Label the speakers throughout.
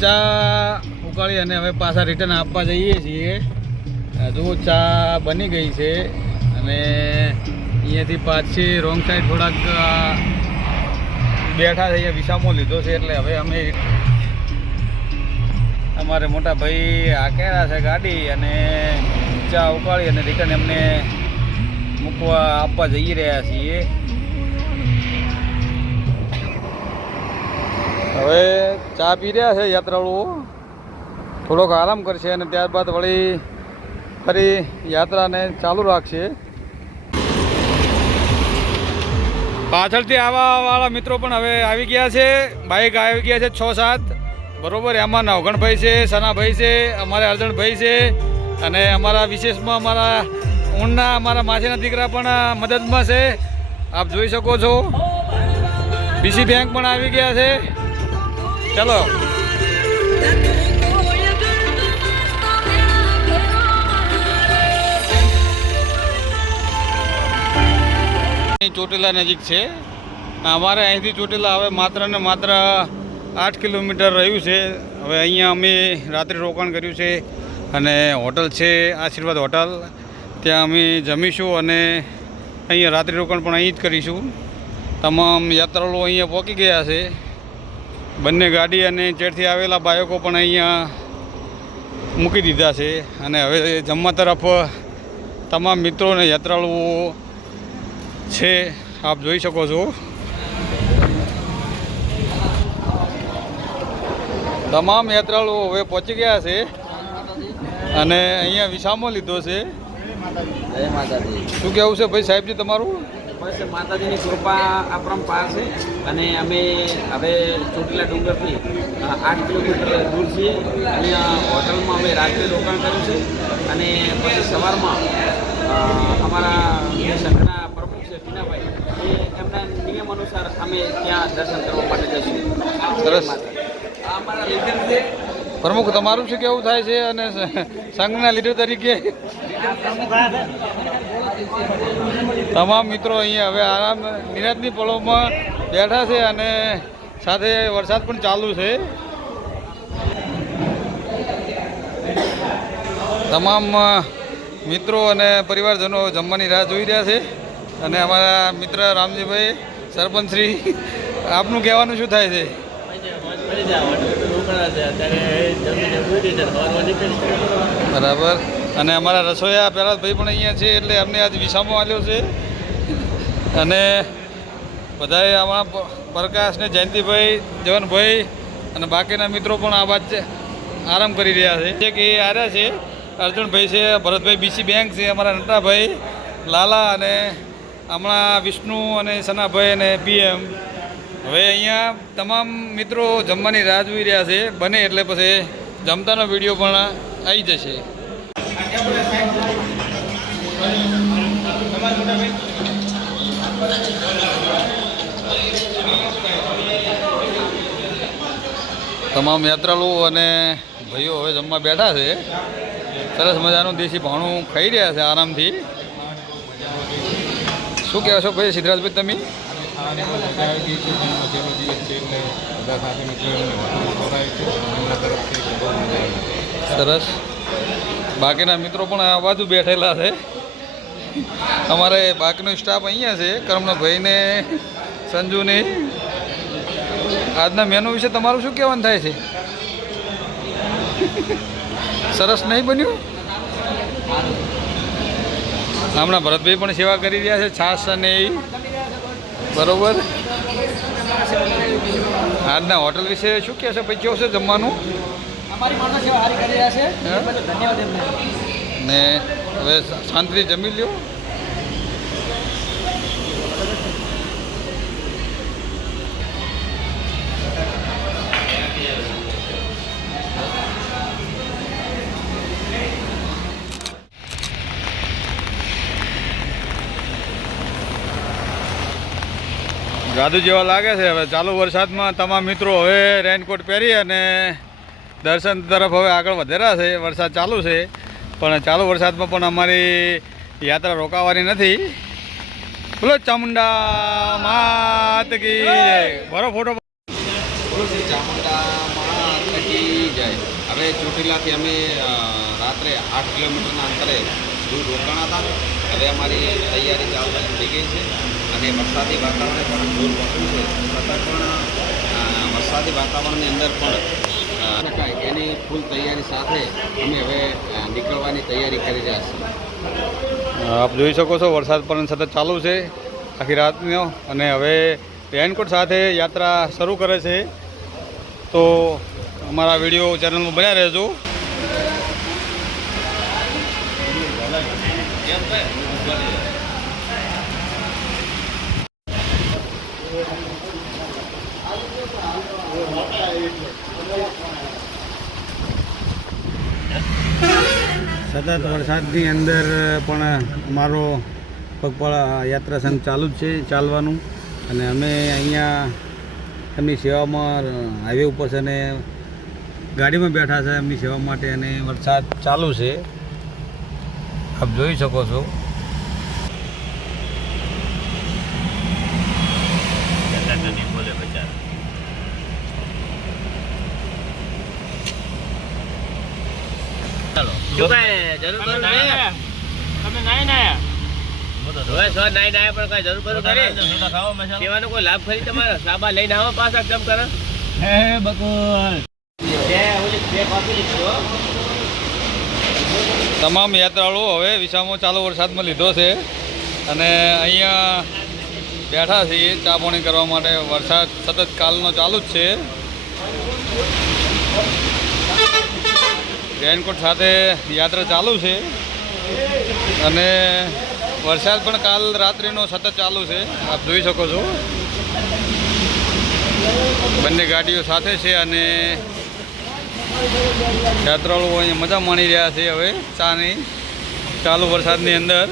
Speaker 1: ચા ઉકાળી અને હવે પાછા રિટર્ન આપવા જઈએ છીએ. હજુ ચા બની ગઈ છે. અને અહીંયાથી પાછી રોંગ સાઈડ થોડાક બેઠા થઈએ, વિસામો લીધો છે એટલે હવે અમે અમારે મોટા ભાઈ આકેરા છે ગાડી અને ચા ઉકાળી અને રિટર્ન એમને મૂકવા આપવા જઈ રહ્યા છીએ. હવે ચા પી રહ્યા છે યાત્રાળુઓ. થોડોક આરામ કરશે અને ત્યારબાદ વળી ફરી યાત્રાને ચાલુ રાખશે. પાછળથી આવા વાળા મિત્રો પણ હવે આવી ગયા છે. બાઇક આવી ગયા છે છ સાત બરોબર, એમાં નવગણભાઈ છે, સનાભાઈ છે, અમારે અર્જણભાઈ છે અને અમારા વિશેષમાં અમારા ઊંડના અમારા માછીના દીકરા પણ મદદમાં છે. આપ જોઈ શકો છો. બીસી બેંક પણ આવી ગયા છે. ચલો ચોટીલા નજીક છે. અમારે અહીંથી ચોટીલા હવે માત્ર ને માત્ર આઠ કિલોમીટર રહ્યું છે. હવે અહીંયા અમે રાત્રે રોકાણ કર્યું છે અને હોટલ છે, આશીર્વાદ હોટલ. ત્યાં અમે જમીશું અને અહીંયા રાત્રિ રોકાણ પણ અહીં જ કરીશું. તમામ યાત્રાળુઓ અહીંયા પહોંચી ગયા છે. બંને ગાડી અને ચેડથી આવેલા બાળકો પણ અહીંયા મૂકી દીધા છે અને હવે જમવા તરફ તમામ મિત્રો અને યાત્રાળુઓ છે આપ જોઈ શકો છો. તમામ યાત્રાળુઓ હવે પહોંચી ગયા છે અને અહીંયા વિસામો લીધો છે. શું કહેવું છે ભાઈ સાહેબજી તમારું?
Speaker 2: બસ માતાજીની કૃપા અપરંપાર છે અને અમે હવે ચોટીલા ડુંગરથી આઠ કિલોમીટર દૂર છીએ. અહીંયા હોટલમાં અમે રાત્રે રોકાણ કર્યું છે. અને પછી સવારમાં અમારા જે સંઘના પ્રમુખ છે ટીનાભાઈ એ એમના નિયમ અનુસાર અમે ત્યાં દર્શન કરવા માટે જઈશું
Speaker 1: સરસ.
Speaker 2: આ અમારા લીડર છે.
Speaker 1: પ્રમુખ, તમારું શું કેવું થાય છે અને સંઘના લીડર તરીકે? તમામ મિત્રો અહીંયા હવે આરામ, નિરાતની પળોમાં બેઠા છે અને સાથે વરસાદ પણ ચાલુ છે. તમામ મિત્રો અને પરિવારજનો જમવાની રાહ જોઈ રહ્યા છે અને અમારા મિત્ર રામજીભાઈ, સરપંચ શ્રી, આપનું કહેવાનું શું થાય છે? બરાબર. અને અમારા રસોઈયા ભાઈ પણ અહીંયા છે એટલે અમને આજે વિસામો આવ્યો છે. અને બધાએ આમાં પ્રકાશ ને જયંતિભાઈ, જવનભાઈ અને બાકીના મિત્રો પણ આ વાત આરામ કરી રહ્યા છે. જે કે એ આવ્યા છે, અર્જુનભાઈ છે, ભરતભાઈ બીસી બેંક છે, અમારા નટાભાઈ લાલા અને હમણાં વિષ્ણુ અને સનાભાઈ અને પીએમ. હવે અહીંયા તમામ મિત્રો જમવાની રાહ જોઈ રહ્યા છે. બને એટલે પછી જમતાનો વીડિયો પણ આવી જશે. તમામ યાત્રાળુઓ અને ભાઈઓ હવે જમવા બેઠા છે. સરસ મજાનું દેશી ભાણું ખાઈ રહ્યા છે આરામથી. શું કહેશો ભાઈ સિદ્ધરાજભાઈ તમે? સરસ. બાકીના મિત્રો પણ આ બાજુ બેઠેલા છે. અમારે બાકીનો સ્ટાફ અહીંયા છે, કર્મભાઈને, સંજુને. આજના મેનુ વિશે તમારું શું કહેવાનું થાય છે? સરસ નહીં બન્યું? હમણાં ભરતભાઈ પણ સેવા કરી રહ્યા છે, છાસ અને એ બરોબર. આજના હોટલ વિશે શું કહેશે? ભાઈ કેવું છે જમવાનું?
Speaker 2: અમારી માણસો સેવા સારી કરી રહ્યા છે. ધન્યવાદ એમને.
Speaker 1: ને હવે શાંતિથી જમી લ્યો. જાદુ જેવા લાગે છે. હવે ચાલુ વરસાદમાં તમામ મિત્રો હવે રેનકોટ પહેરી અને દર્શન તરફ હવે આગળ વધેરા છે. વરસાદ ચાલુ છે. પણ ચાલુ વરસાદમાં પણ અમારી યાત્રા રોકાવાની નથી. બોલો, ચામુંડા માત કી જય. બરો ફોટો.
Speaker 2: ચામુંડા માતા કી જાય. હવે ચોટીલાથી અમે રાત્રે આઠ કિલોમીટરના અંતરે દૂર રોકાણા હતા. હવે અમારી તૈયારી ચાલુ થઈ ગઈ છે. અને વરસાદી વાતાવરણ પણ દૂર પહોંચ્યું છે. છતાં પણ વરસાદી વાતાવરણની અંદર પણ શકાય એની ફૂલ તૈયારી સાથે અમે હવે નીકળવાની તૈયારી કરી રહ્યા છીએ.
Speaker 1: આપ જોઈ શકો છો વરસાદ પણ સતત ચાલુ છે આખી રાતનો. અને હવે રેનકોટ સાથે યાત્રા શરૂ કરે છે. તો અમારા વીડિયો ચેનલમાં બન્યા રહેજો. સતત વરસાદની અંદર પણ અમારો પગપાળા યાત્રા સંઘ ચાલુ જ છે, ચાલવાનું. અને અમે અહીંયા, એમની સેવામાં હાઈવે ઉપર છે અને ગાડીમાં બેઠા છે એમની સેવા માટે અને વરસાદ ચાલુ છે. આપ જોઈ શકો છો.
Speaker 3: શું કાંઈ જરૂર બરૂર નહીં? હવે સો નાઈ નાયા પણ કાંઈ જરૂર બરૂર ખરી? સેવાનો કોઈ લાભ ખરી તમારે? સાબા લઈને આવો પાછા કેમ કરે.
Speaker 1: તમામ યાત્રાળુઓ હવે વિસામો ચાલુ વરસાદમાં લીધો છે. અને અહીંયા બેઠા છીએ ચા પાણી કરવા માટે. વરસાદ સતત કાલનો ચાલુ જ છે. રેનકોટ સાથે યાત્રા ચાલુ છે. અને વરસાદ પણ કાલ રાત્રિનો સતત ચાલુ છે. આપ જોઈ શકો છો. બંને ગાડીઓ સાથે છે અને યાત્રાળુઓ અહીંયા મજા માણી રહ્યા છે હવે ચાની. ચાલુ વરસાદની અંદર.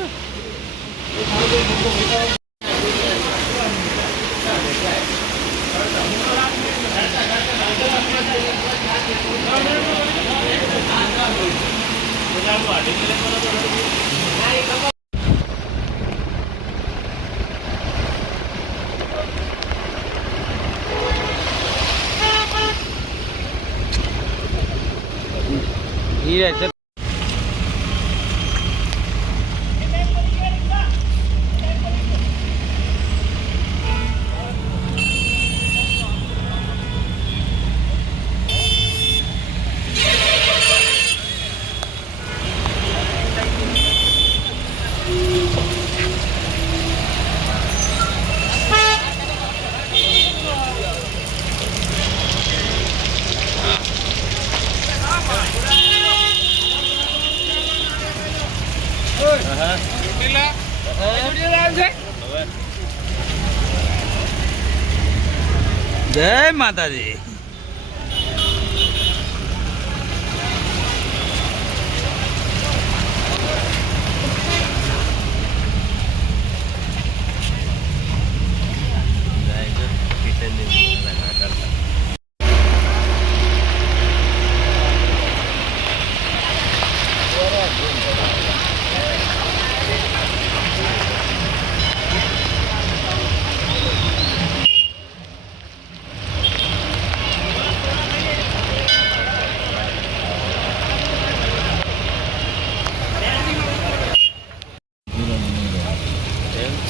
Speaker 1: ઈ રહે છે જય માતાજી.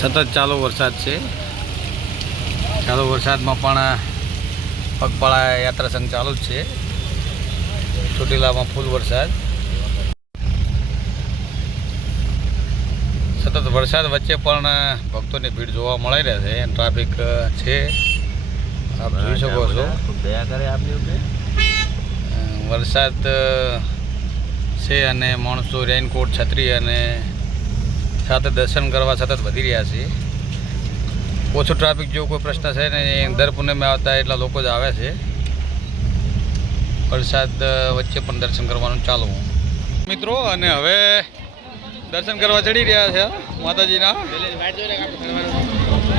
Speaker 1: સતત ચાલુ વરસાદ છે. ચાલુ વરસાદમાં પણ પગપાળા યાત્રા સંઘ ચાલુ જ છે. ચોટીલામાં ફૂલ વરસાદ. સતત વરસાદ વચ્ચે પણ ભક્તોની ભીડ જોવા મળી રહે છે ટ્રાફિક છે. આપ જોઈ શકો છો. વરસાદ છે અને માણસો રેઇનકોટ છત્રી અને સાથે દર્શન કરવા સતત વધી રહ્યા છે ઓછો ટ્રાફિક જેવો કોઈ પ્રશ્ન છે ને દર પૂનમે આવતા એટલા લોકો જ આવે છે. વરસાદ વચ્ચે પણ દર્શન કરવાનું ચાલુ. મિત્રો, અને હવે દર્શન કરવા ચડી રહ્યા છે, માતાજીના.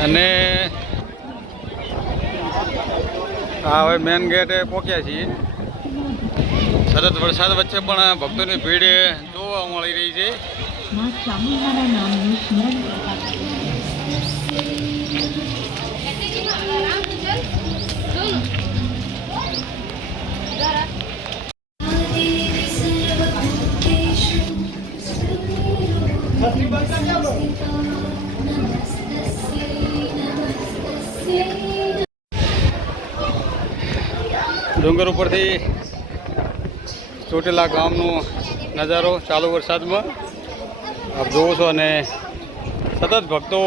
Speaker 1: અને હા હવે મેન ગેટે પહોંચ્યા છીએ. સતત વરસાદ વચ્ચે પણ ભક્તોની ભીડ જોવા મળી રહી છે.
Speaker 4: માં ચામુંડાના નામનું સ્મરણ કરતા
Speaker 1: ડુંગર ઉપરથી ચોટેલા ગામનો નજારો ચાલુ વરસાદમાં. આપ જોવો છો અને સતત ભક્તો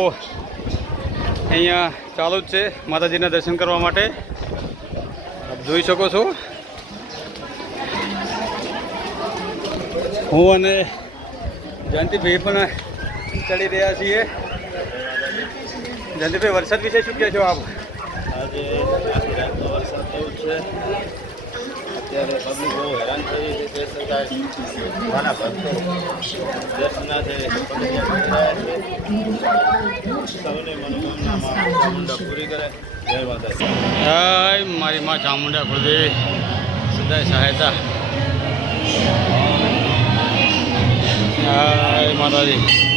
Speaker 1: અહીંયા ચાલુ જ છે માતાજીના દર્શન કરવા માટે. આપ જોઈ શકો છો. હું અને જયંતિભાઈ પણ ચડી રહ્યા છીએ. જયંતિભાઈ, વરસાદ વિશે શું કહે છો આપ?
Speaker 5: આજે વરસાદ થયો છે. અત્યારે પબ્લિક બહુ હેરાન થઈ છે તે છતાં ઘણા ભક્તો દર્શનાથે સૌને મનોકામના ચામુંડા પૂરી કરે. જય
Speaker 1: જય મારી માં ચામુંડા કુળદેવી. સદાય સહાયતા. જય માતાજી.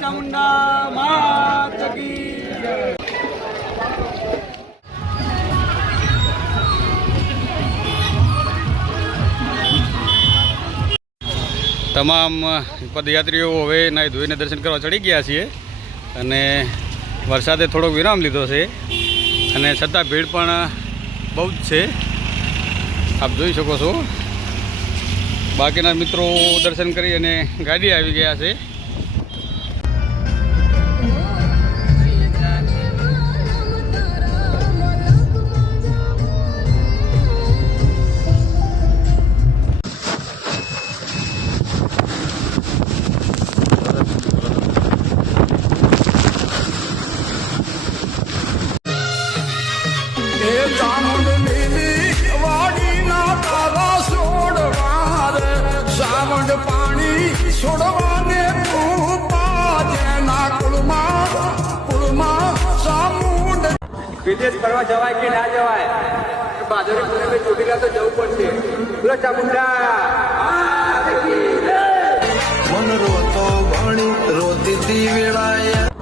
Speaker 1: ચામુંડા માત તમામ પદયાત્રીઓ હવે નાહી ધોઈને દર્શન કરવા ચડી ગયા છીએ અને વરસાદે થોડોક વિરામ લીધો છે અને છતાં ભીડ પણ બહુ જ છે. આપ જોઈ શકો છો. બાકીના મિત્રો દર્શન કરી અને ગાડી આવી ગયા છે.
Speaker 6: વિદેશ ફરવા જવાય કે ના જવાય? બાજરી પૂનમે ચોટીલા તો જવું પડશે. બોલો, ચામુંડા.
Speaker 7: મન રોતો ભણી રોતી વેળાએ.